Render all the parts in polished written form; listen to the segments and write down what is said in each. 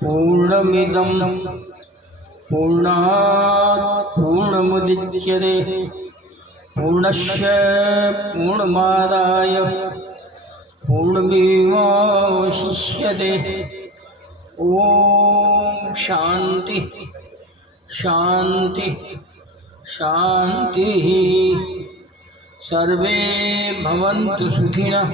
पूर्णमिदं पूर्णात् पूर्णमुदच्यते पूर्णस्य पूर्णमादाय पूर्णमेवावशिष्यते। ओम शांति शांति शांति। सर्वे भवन्तु सुखिनः,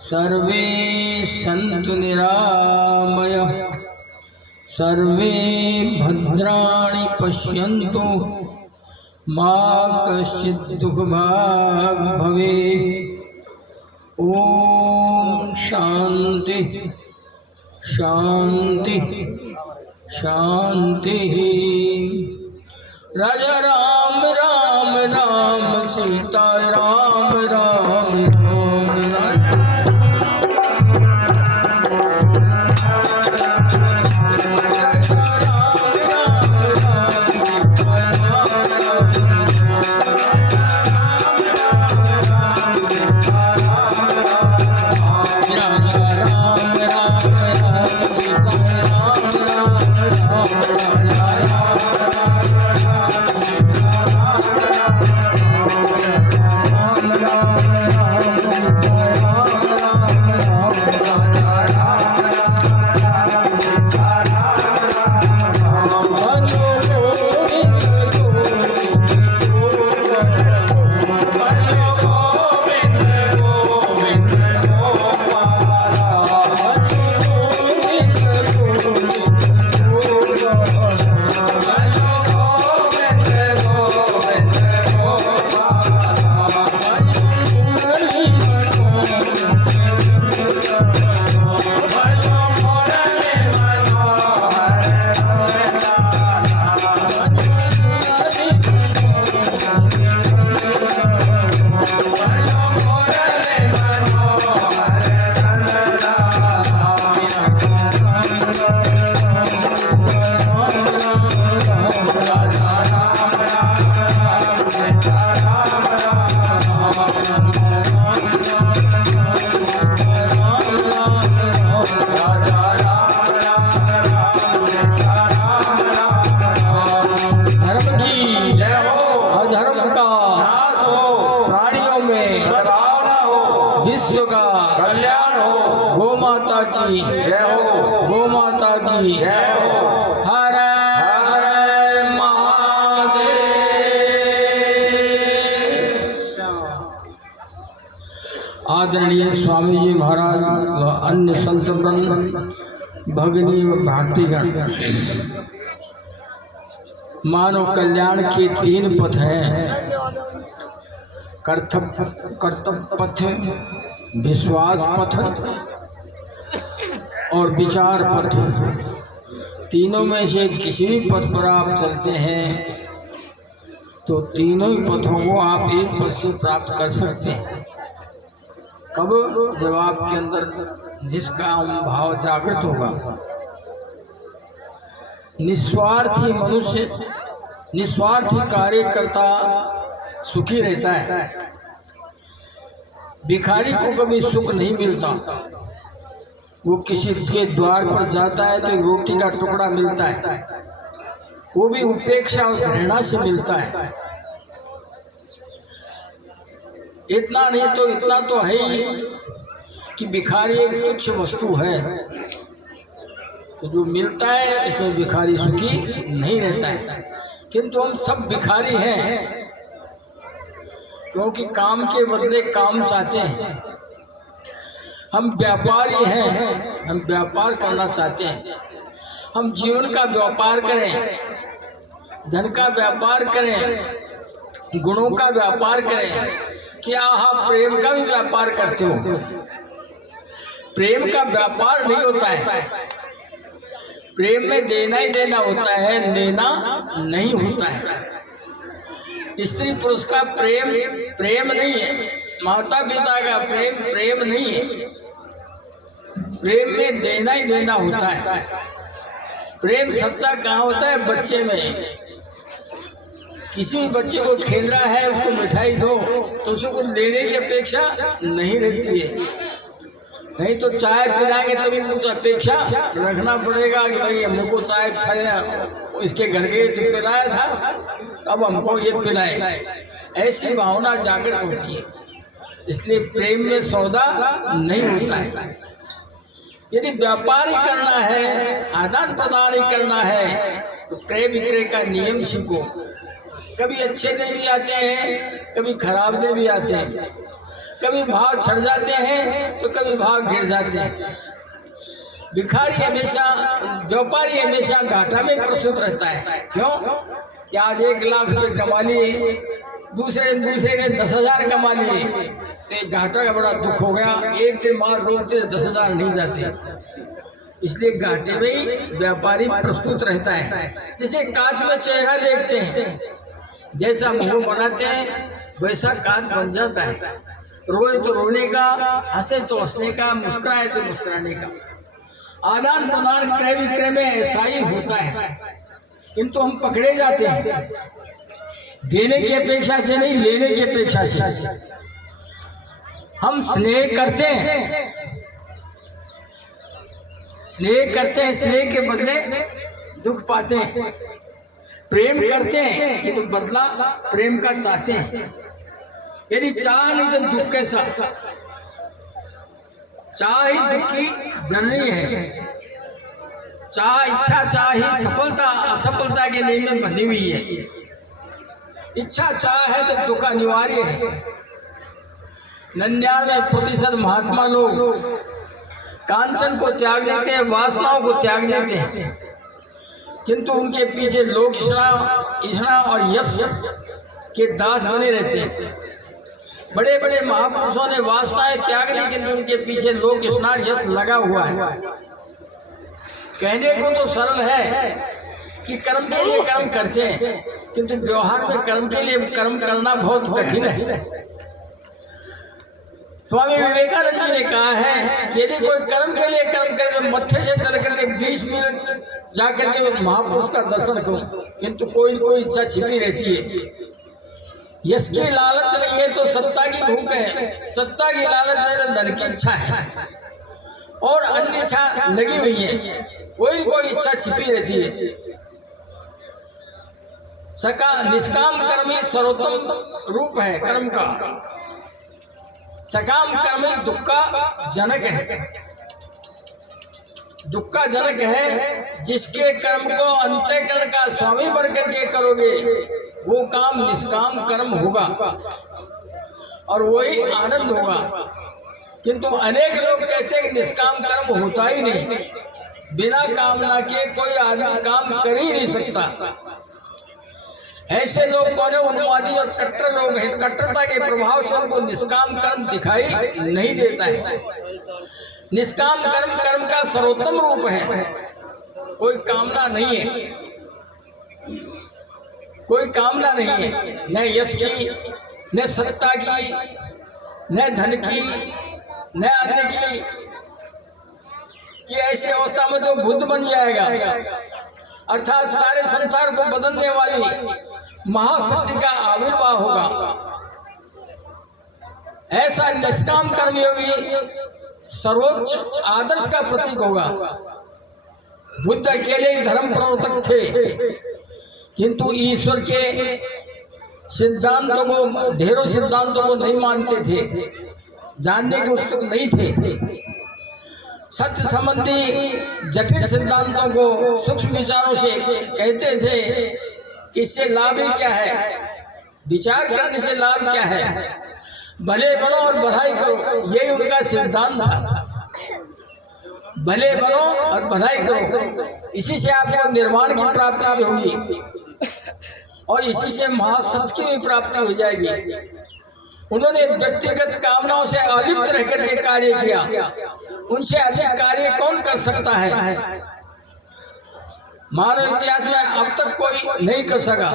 सर्वे सन्तु निरामयः, सर्वे भद्राणि पश्यन्तु, मा कश्चित् दुःखभाग् भवेत्। ओम शांति शांति शांति। राजा राम राम राम सीता राम राम राम राजा विश्व का कल्याण हो। गौ माता की जय हो। गौ माता की जय हो। हर हर महादेव। आदरणीय स्वामी जी महाराज व अन्य संत वृंद, भगिनी व भाटीगण, मानव कल्याण के 3 पथ हैं। कर्तव्य पथ, विश्वास पथ और विचार पथ। तीनों में से किसी भी पथ पर आप चलते हैं तो तीनों ही पथों को आप एक पथ से प्राप्त कर सकते हैं। कब? जब आपके अंदर निष्काम भाव जागृत होगा। निस्वार्थी मनुष्य, निस्वार्थी कार्यकर्ता सुखी रहता है। भिखारी को कभी सुख नहीं मिलता। वो किसी के द्वार पर जाता है तो एक रोटी का टुकड़ा मिलता है, वो भी उपेक्षा और घृणा से मिलता है। इतना नहीं तो इतना तो है ही कि भिखारी एक तुच्छ वस्तु है। तो जो मिलता है इसमें भिखारी सुखी नहीं रहता है। किंतु हम सब भिखारी हैं, क्योंकि काम के बदले काम चाहते हैं। हम व्यापारी हैं, हम व्यापार करना चाहते हैं। हम जीवन का व्यापार करें, धन का व्यापार करें, गुणों का व्यापार करें। क्या आप प्रेम का भी व्यापार करते हो? प्रेम का व्यापार नहीं होता है। प्रेम में देना ही देना होता है, लेना नहीं होता है। स्त्री पुरुष का प्रेम प्रेम नहीं है, माता पिता का प्रेम प्रेम नहीं है। प्रेम में देना ही देना होता है। प्रेम सच्चा कहाँ होता है? बच्चे में। किसी भी बच्चे को खेल रहा है, उसको मिठाई दो तो उसको कुछ लेने की अपेक्षा नहीं रहती है। नहीं तो चाय पिलाएंगे तभी कुछ अपेक्षा रखना पड़ेगा कि भाई हमको चाय इसके घर के तो पिलाया था, अब हमको ये पिलाए। ऐसी भावना जागृत होती है। इसलिए प्रेम में सौदा नहीं होता है। यदि व्यापार ही करना है, आदान प्रदान ही करना है, तो क्रय विक्रय का नियम सीखो। कभी अच्छे दिन भी आते हैं, कभी खराब दिन भी आते हैं, कभी भाव चढ़ जाते हैं तो कभी भाव गिर जाते हैं। भिखारी हमेशा, व्यापारी हमेशा घाटा में प्रस्तुत रहता है। क्यों कि आज 1 लाख रुपए कमा लिए, दूसरे ने 10,000 कमा लिए, तो घाटा का बड़ा दुख हो गया। एक दिन मार रोकते 10,000 नहीं जाते, इसलिए घाटे में ही व्यापारी प्रस्तुत रहता है। जैसे कांच में चेहरा देखते हैं, जैसा मुंह बनाते हैं वैसा कांच बन जाता है। रोए तो रोने का, हंसे तो हंसने का, मुस्कुराए तो मुस्कुराने का। आदान प्रदान क्रय विक्रय में ऐसा ही होता है, किंतु हम पकड़े जाते हैं देने की अपेक्षा से नहीं, लेने की अपेक्षा से। हम स्नेह करते हैं, स्नेह के बदले दुख पाते हैं। प्रेम करते हैं कि तो बदला प्रेम का चाहते हैं। यदि चाह नहीं तो दुख कैसा? चाह ही दुख की जननी है। चाह, इच्छा चाह ही सफलता असफलता के नियम में बंधी हुई है। इच्छा चाह है तो दुख अनिवार्य है। 99% महात्मा लोग कांचन को त्याग देते हैं, वासनाओं को त्याग देते हैं, किंतु उनके पीछे लोक इच्छा और यश के दास बने रहते हैं। बड़े बड़े महापुरुषों ने वासनाएं त्याग दी, किंतु उनके पीछे लोक इच्छा यश लगा हुआ है। कहने को तो सरल है कि कर्म के लिए कर्म करते हैं, किंतु व्यवहार में कर्म के लिए कर्म करना बहुत कठिन है। स्वामी विवेकानंद जी ने कहा है कि यदि कोई कर्म के लिए कर्म करे, मत्थे से चल करके 20 मिनट जाकर के महापुरुष का दर्शन करो, किंतु कोई न कोई इच्छा छिपी रहती है। यश की लालच नहीं है तो सत्ता की भूख है, सत्ता की लालच नहीं तो धन की इच्छा है, और अन्य इच्छा लगी हुई है। कोई न कोई इच्छा छिपी रहती है। निष्काम कर्म ही सर्वोत्तम रूप है कर्म का। सकाम कर्म ही दुख का जनक है। दुख का जनक है जिसके कर्म को अंतःकरण का स्वामी बन करके करोगे, वो काम निष्काम कर्म होगा और वही आनंद होगा। किंतु अनेक लोग कहते हैं कि निष्काम कर्म होता ही नहीं, बिना कामना के कोई आदमी काम कर ही नहीं सकता। ऐसे लोग कौन है? उन्मादी और कट्टर लोग हैं। कट्टरता के प्रभाव से उनको निष्काम कर्म दिखाई नहीं देता है। निष्काम कर्म कर्म का सर्वोत्तम रूप है। कोई कामना नहीं है, कोई कामना नहीं है, न यश की, न सत्ता की, न धन की, न अन्य की। कि ऐसी अवस्था में तो बुद्ध बन जाएगा, अर्थात सारे संसार को बदलने वाली महाशक्ति का आविर्भाव होगा। ऐसा निष्काम कर्मयोगी सर्वोच्च आदर्श का प्रतीक होगा। बुद्ध अकेले ही धर्म प्रवर्तक थे, किंतु ईश्वर के सिद्धांतों को, ढेरों सिद्धांतों को नहीं मानते थे, जानने के उत्सुक नहीं थे। सत्य संबंधी जटिल सिद्धांतों को सूक्ष्म विचारों से कहते थे कि इससे लाभ ही क्या है, विचार करने से लाभ क्या है, भले बनो और भलाई करो, यही उनका सिद्धांत था। भले बनो और भलाई करो, इसी से आपको निर्वाण की प्राप्ति भी होगी और इसी से महासत्य की भी प्राप्ति हो जाएगी। उन्होंने व्यक्तिगत कामनाओं से अलिप्त रह करके कार्य किया। उनसे अधिक कार्य कौन कर सकता है? मानव इतिहास में अब तक कोई नहीं कर सका।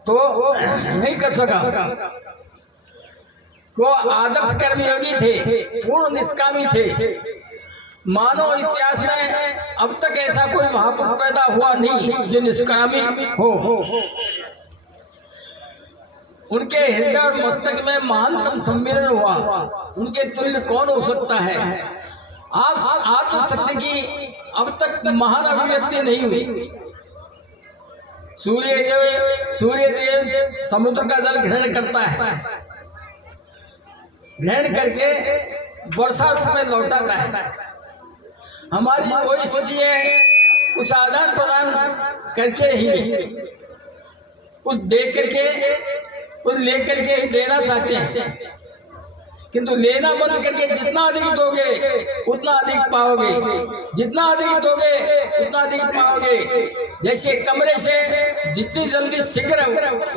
तो नहीं कर सका। वो आदर्श कर्मयोगी थे, पूर्ण निष्कामी थे। मानव इतिहास में अब तक ऐसा कोई महापुरुष पैदा हुआ नहीं जो निष्कामी हो। उनके हृदय और मस्तक में महानतम सम्मेलन हुआ, उनके तुल्य कौन हो सकता है। आप आत्मशक्ति की अब तक महान अभिव्यक्ति नहीं हुई। सूर्यदेव समुद्र का जल ग्रहण करता है, ग्रहण करके वर्षा रूप में लौटाता है। हमारी वही स्थिति है, कुछ आदान प्रदान करके ही, कुछ दे करके, कुछ ले करके ही देना चाहते हैं, किंतु लेना बंद करके जितना अधिक दोगे उतना अधिक पाओगे, जितना अधिक दोगे उतना अधिक पाओगे। जैसे कमरे से जितनी जल्दी शीघ्र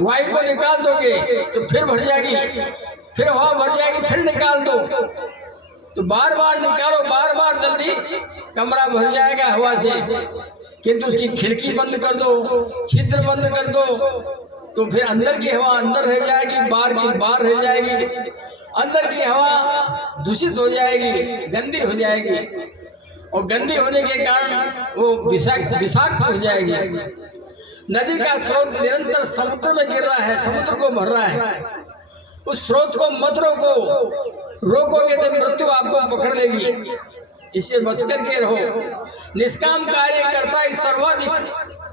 वायु को निकाल दोगे तो फिर भर जाएगी, फिर हवा भर जाएगी, फिर निकाल दो, तो बार बार निकालो, बार बार जल्दी कमरा भर जाएगा हवा से। किंतु उसकी खिड़की बंद कर दो, छिद्र बंद कर दो, तो फिर अंदर की हवा अंदर रह जाएगी, बाहर की बाहर रह जाएगी, अंदर की हवा दूषित हो जाएगी, गंदी हो जाएगी, और गंदी होने के कारण वो विषाक्त हो जाएगी। नदी का स्रोत निरंतर समुद्र में गिर रहा है, समुद्र को भर रहा है। उस स्रोत को मत रोको, रोकोगे तो मृत्यु आपको पकड़ लेगी। इससे बच करके रहो। निष्काम कार्य करता ही सर्वाधिक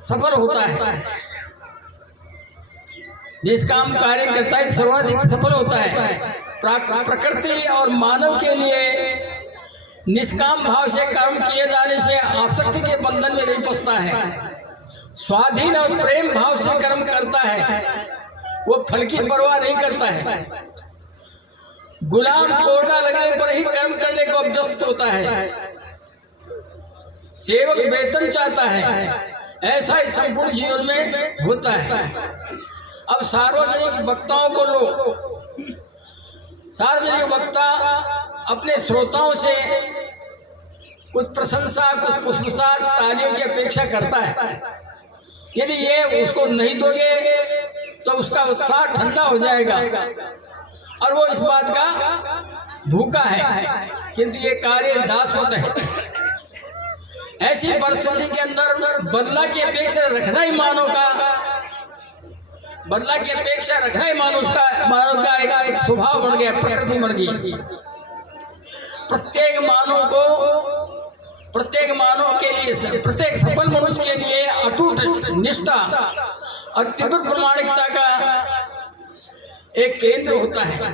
सफल होता है, निष्काम कार्य करता ही सर्वाधिक सफल होता है। प्रकृति और मानव के लिए निष्काम भाव से कर्म किए जाने से आसक्ति के बंधन में नहीं फंसता है। स्वाधीन और प्रेम भाव से कर्म करता है, वो फल की परवाह नहीं करता है। गुलाम कोड़ा लगने पर ही कर्म करने को अभ्यस्त होता है। सेवक वेतन चाहता है, ऐसा ही संपूर्ण जीवन में होता है। अब सार्वजनिक वक्ताओं को लो। सार्वजनिक वक्ता अपने श्रोताओं से कुछ प्रशंसा, कुछ पुष्पसार, तालियों की अपेक्षा करता है। यदि ये उसको नहीं दोगे तो उसका उत्साह ठंडा हो जाएगा और वो इस बात का भूखा है, किंतु ये कार्य दासवत है। ऐसी परिस्थिति के अंदर बदला की अपेक्षा रखना ही मानव का, बदला की अपेक्षा रखना ही मानव का एक स्वभाव बन गया, प्रकृति बन गई। प्रत्येक मानव के लिए, प्रत्येक सफल मनुष्य के लिए अटूट निष्ठा और तीव्र प्रामाणिकता का एक केंद्र होता है।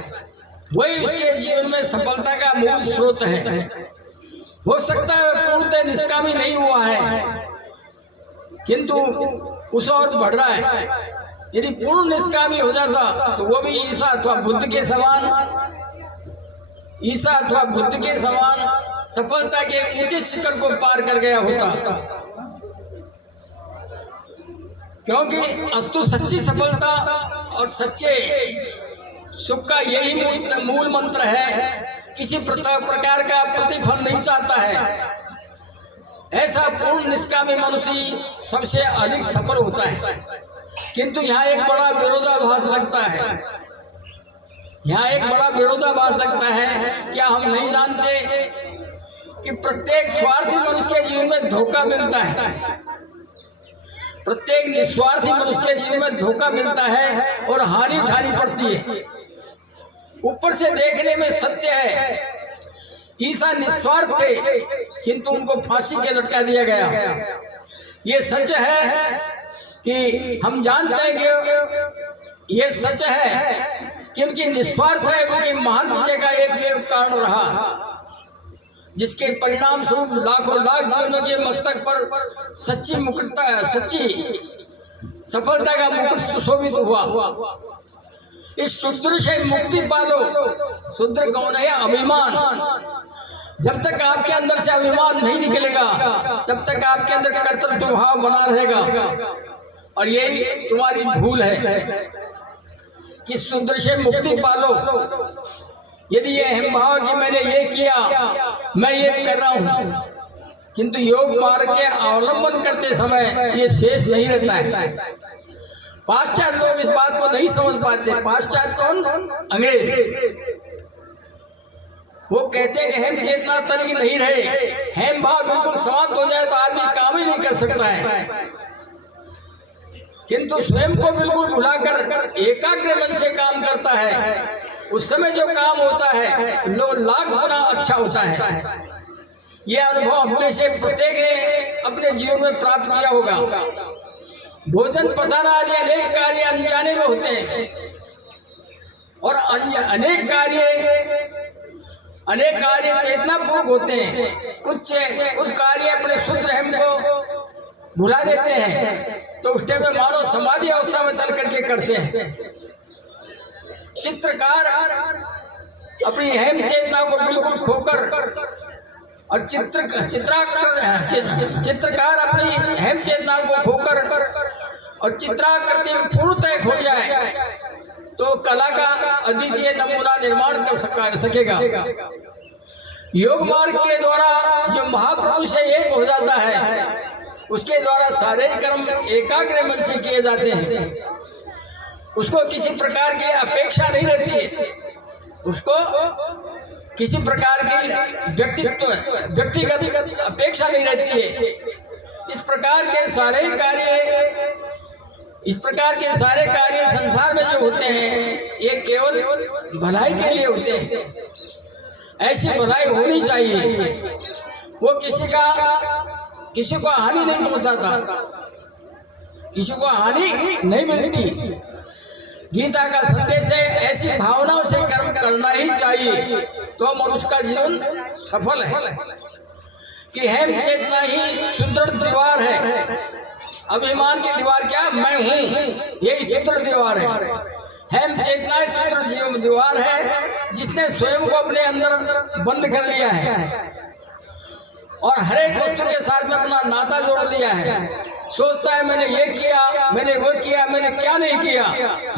वही उसके जीवन में सफलता का मूल स्रोत है। हो सकता है पूर्णतः निष्कामी नहीं हुआ है, किंतु उस और बढ़ रहा है। यदि पूर्ण निष्कामी हो जाता तो वो भी ईसा अथवा बुद्ध के समान, ईसा अथवा बुद्ध के समान सफलता के ऊंचे शिखर को पार कर गया होता। क्योंकि अस्तु सच्ची सफलता और सच्चे सुख का यही मूल मंत्र है। किसी प्रकार का प्रतिफल नहीं चाहता है। ऐसा पूर्ण निष्कामी मनुष्य सबसे अधिक सफल होता है। किंतु यहाँ एक बड़ा विरोधाभास लगता है, यहाँ एक बड़ा विरोधाभास लगता है। क्या हम नहीं जानते कि प्रत्येक स्वार्थी मनुष्य के जीवन में धोखा मिलता है, प्रत्येक निस्वार्थी मनुष्य के जीवन में धोखा मिलता है और हानि उठानी पड़ती है। ऊपर से देखने में सत्य है, ईसा निस्वार्थ थे, किंतु उनको फांसी के लटका दिया गया। ये सच है कि हम जानते हैं कि ये सच है कि उनकी निस्वार्थ है, उनकी महान विजय का एक कारण रहा, जिसके परिणाम स्वरूप लाखों लाख जीवनों के मस्तक पर सच्ची मुकुटता, सच्ची सफलता का मुकुट सुशोभित हुआ। इस शूद्र से मुक्ति पालो। शूद्र कौन है? अभिमान। जब तक आपके अंदर से अभिमान नहीं निकलेगा तब तक आपके अंदर कर्तृत्व भाव बना रहेगा, और यही तुम्हारी भूल है कि शूद्र से मुक्ति पालो। यदि ये अहम भाव कि मैंने ये किया, मैं ये कर रहा हूं, किंतु योग मार्ग के अवलंबन करते समय ये शेष नहीं रहता है। पाश्चात्य लोग इस बात को नहीं समझ पाते। पाश्चात्य कौन? अंग्रेज। वो कहते हैं कि हेम चेतना तन की नहीं रहे, हेम भाव बिल्कुल समाप्त हो जाए तो आदमी काम ही नहीं कर सकता है। किंतु स्वयं को बिल्कुल भुलाकर एकाग्र मन से काम करता है, उस समय जो काम होता है लो लाख गुना अच्छा होता है। यह अनुभव हमने से प्रत्येक ने अपने जीवन में प्राप्त किया होगा। भोजन पचाना आदि अनेक कार्य अनजाने में होते हैं और अनेक कार्य चेतनापूर्वक होते हैं। कुछ कार्य अपने शुद्ध रहम को भुला देते हैं, तो उस टाइम में मानो समाधि अवस्था में चल करके करते हैं। चित्रकार अपनी हेम चेतना को बिल्कुल खोकर और चित्रकार अपनी हेम चेतना को खोकर और चित्राकृति में पूर्णतः खो जाए तो कला का अद्वितीय नमूना निर्माण कर सकेगा। योग मार्ग के द्वारा जो महाप्रभु से एक हो जाता है, उसके द्वारा सारे कर्म एकाग्र मन से किए जाते हैं। उसको किसी प्रकार की अपेक्षा नहीं रहती है, उसको किसी प्रकार की व्यक्तिगत अपेक्षा नहीं रहती है। इस प्रकार के सारे कार्य संसार में जो होते हैं ये केवल भलाई के लिए होते हैं। ऐसी भलाई होनी चाहिए, वो किसी को हानि नहीं पहुंचाता, किसी को हानि नहीं मिलती। गीता का संदेश है ऐसी भावनाओं से कर्म करना ही चाहिए, तो मनुष्य का जीवन सफल है। कि हेम चेतना ही सुदृढ़ दीवार है। अभिमान की दीवार क्या? मैं हूँ, यही सुदृढ़ दीवार है। हेम चेतना सुदृढ़ दीवार है जिसने स्वयं को अपने अंदर बंद कर लिया है और हर एक वस्तु के साथ में अपना नाता जोड़ लिया है। सोचता है मैंने ये किया, मैंने वो किया, मैंने क्या नहीं किया,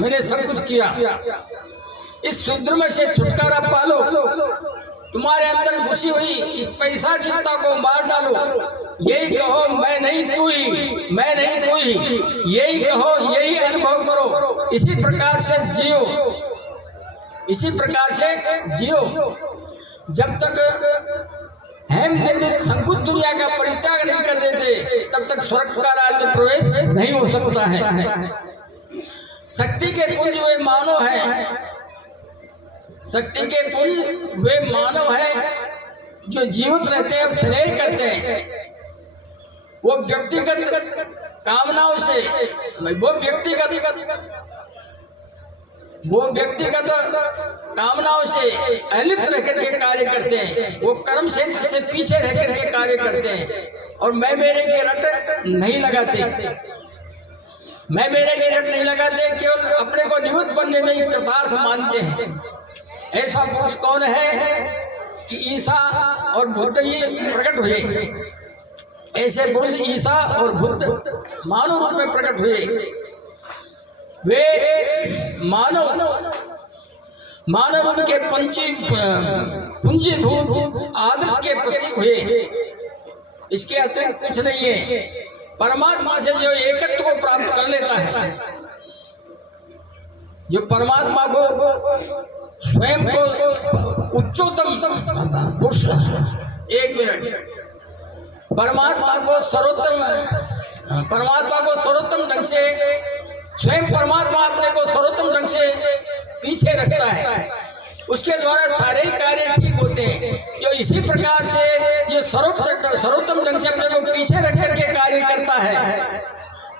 मैंने सब कुछ किया। इस सुद्रम से छुटकारा पालो। तुम्हारे अंदर घुसी हुई इस पैशाचिकता को मार डालो। यही कहो मैं नहीं तू ही, मैं नहीं तू ही, यही कहो, यही अनुभव करो। इसी प्रकार से जियो, इसी प्रकार से जियो। जब तक हेम निर्मित संकुच दुनिया का परित्याग नहीं कर देते, तब तक स्वर्ग का राज्य में प्रवेश नहीं हो सकता है। शक्ति के पुंज वे मानव है, शक्ति के पुंज वे मानव है जो जीवित रहते हैं और स्नेह करते हैं। वो व्यक्तिगत कामनाओं से, वो व्यक्तिगत कामनाओं से अलिप्त रहकर के कार्य करते हैं। वो कर्म क्षेत्र से पीछे रहकर के कार्य करते हैं और मैं मेरे की रट नहीं लगाते। मैं मेरे की रट नहीं लगाते, केवल अपने को निमित्त बनने में ही कृतार्थ मानते हैं। ऐसा पुरुष कौन है कि ईसा और बुद्ध ही प्रकट हुए। ऐसे पुरुष ईसा और बुद्ध मानव रूप में प्रकट हुए। वे मानव रूप के पुंजीभूत आदर्श के प्रतीक हुए। इसके अतिरिक्त कुछ नहीं है। परमात्मा से जो एकत्व को प्राप्त कर लेता है, जो परमात्मा को स्वयं को उच्चतम पुरुष, एक मिनट, परमात्मा को सर्वोत्तम ढंग से, स्वयं परमात्मा अपने को सर्वोत्तम ढंग से पीछे रखता है। उसके द्वारा सारे कार्य ठीक होते हैं। जो इसी प्रकार से जो सर्वोत्तम ढंग से अपने को पीछे रख करके कार्य करता है,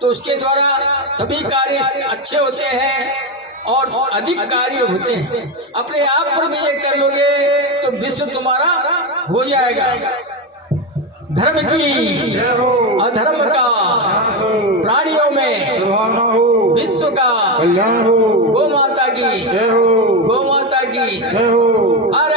तो उसके द्वारा सभी कार्य अच्छे होते हैं और अधिक कार्य होते हैं। अपने आप पर विजय कर लोगे तो विश्व तुम्हारा हो जाएगा। धर्म की अधर्म का प्राणियों में विश्व का गौ माता की, गौ माता की। हर